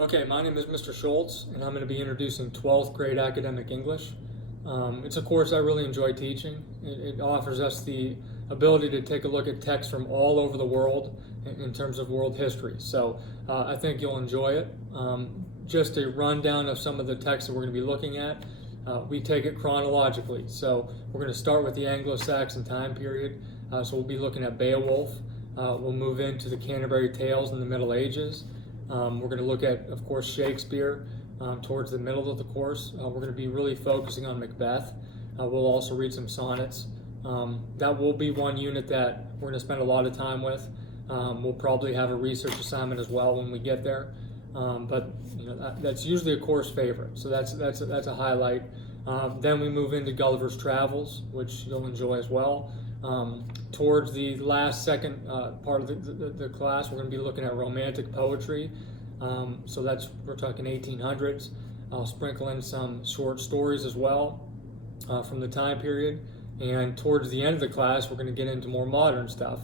Okay, my name is Mr. Schulz, and I'm going to be introducing 12th grade academic English. It's a course I really enjoy teaching. It offers us the ability to take a look at texts from all over the world in terms of world history. So I think you'll enjoy it. Just a rundown of some of the texts that we're going to be looking at. We take it chronologically. So we're going to start with the Anglo-Saxon time period. So we'll be looking at Beowulf. We'll move into the Canterbury Tales in the Middle Ages. We're going to look at, of course, Shakespeare towards the middle of the course. We're going to be really focusing on Macbeth. We'll also read some sonnets. That will be one unit that we're going to spend a lot of time with. We'll probably have a research assignment as well when we get there. But that's usually a course favorite, so that's a highlight. Then we move into Gulliver's Travels, which you'll enjoy as well. Towards the last second part of the class, we're going to be looking at romantic poetry. So we're talking 1800s. I'll sprinkle in some short stories as well from the time period. And towards the end of the class, we're going to get into more modern stuff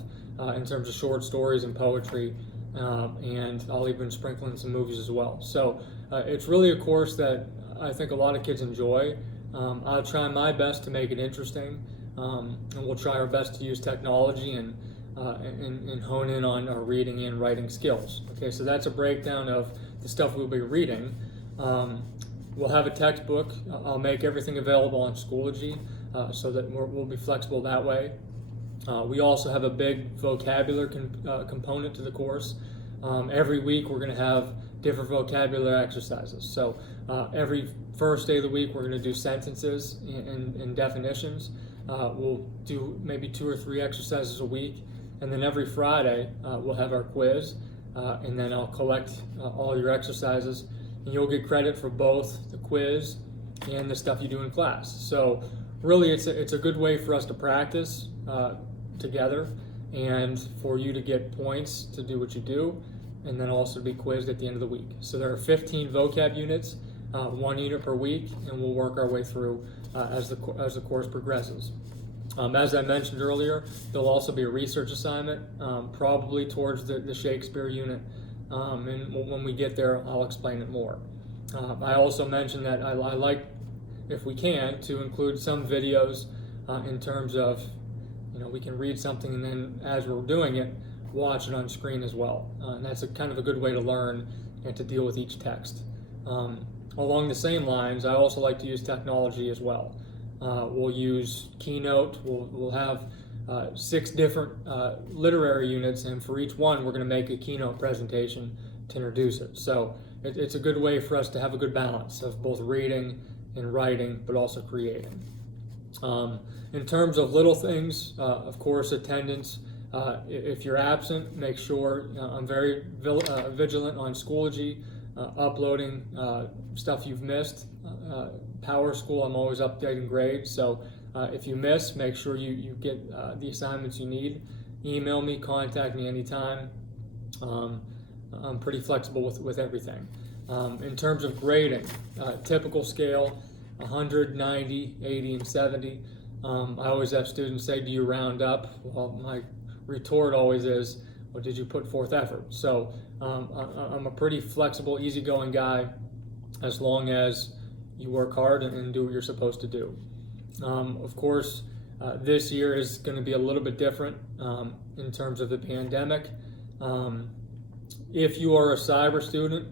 in terms of short stories and poetry. And I'll even sprinkle in some movies as well. So it's really a course that I think a lot of kids enjoy. I'll try my best to make it interesting. And we'll try our best to use technology and hone in on our reading and writing skills. Okay, so that's a breakdown of the stuff we'll be reading. We'll have a textbook. I'll make everything available on Schoology so that we'll be flexible that way. We also have a big vocabulary component to the course. Every week we're going to have different vocabulary exercises. So every first day of the week we're going to do sentences and definitions. We'll do maybe 2 or 3 exercises a week, and then every Friday we'll have our quiz, and then I'll collect all your exercises, and you'll get credit for both the quiz and the stuff you do in class. So really it's a good way for us to practice together and for you to get points to do what you do, and then also to be quizzed at the end of the week. So there are 15 vocab units, 1 unit per week, and we'll work our way through as the course progresses. As I mentioned earlier, there'll also be a research assignment, probably towards the Shakespeare unit, and when we get there, I'll explain it more. I also mentioned that I like, if we can, to include some videos in terms of, we can read something and then as we're doing it, watch it on screen as well. And that's kind of a good way to learn and to deal with each text. Along the same lines, I also like to use technology as well. We'll use Keynote. We'll have 6 different literary units, and for each one, we're going to make a Keynote presentation to introduce it. So it's a good way for us to have a good balance of both reading and writing, but also creating. In terms of little things, of course, attendance. If you're absent, make sure I'm very vigilant on Schoology. Uploading stuff you've missed. Power School, I'm always updating grades, so if you miss, make sure you get the assignments you need. Email me, contact me anytime. I'm pretty flexible with everything. In terms of grading, typical scale, 100, 90, 80, and 70. I always have students say, do you round up? Well, my retort always is, well, did you put forth effort? So I'm a pretty flexible, easygoing guy as long as you work hard and do what you're supposed to do. Of course, this year is going to be a little bit different in terms of the pandemic. If you are a cyber student,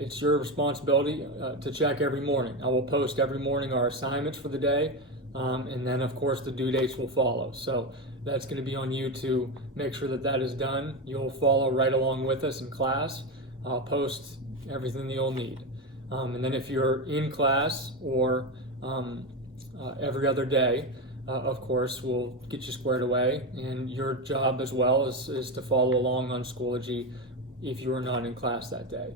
it's your responsibility to check every morning. I will post every morning our assignments for the day, and then of course the due dates will follow. So that's going to be on you to make sure that is done. You'll follow right along with us in class. I'll post everything that you'll need. And then if you're in class or every other day, of course, we'll get you squared away. And your job as well is to follow along on Schoology if you are not in class that day.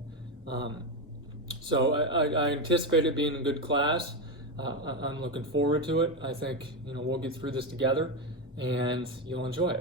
So I anticipate it being a good class. I'm looking forward to it. I think we'll get through this together, and you'll enjoy it.